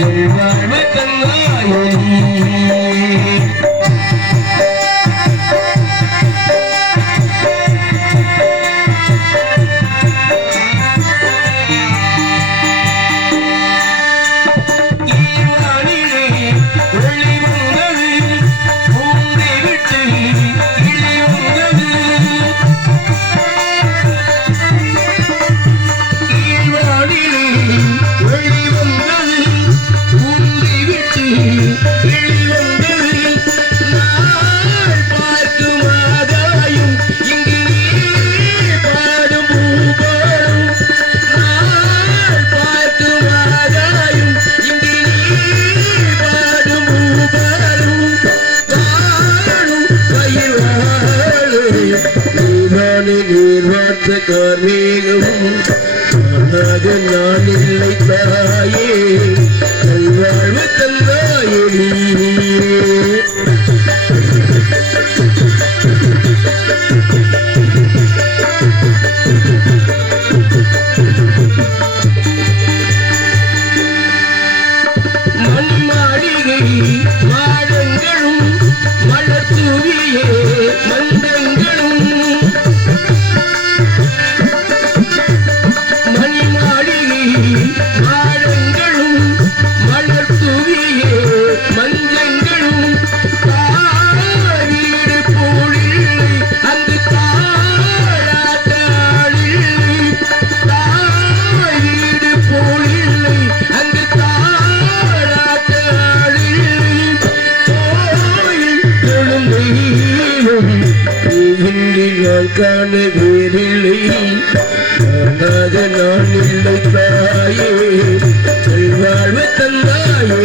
வாழ்வு தந்தாயே நான் இல்லை தாயே வாழ்வு தந்தாயே மண் மாளிகை மாடங்களும் மலர் தூவியே மந்தங்களும் மாடங்களும் மலர் தூவியே மஞ்சங்களும் தாவீடு போலில்லை அந்த தாளாட்டாளில்லை தாவீடு போலில்லை அந்த தாளாட்டாளில்லை கோயில் தொழும் தெய்வம் இன்றி நான் காண வேறில்லை நான் இல்லை தாயே வாழ்வு தந்தாயே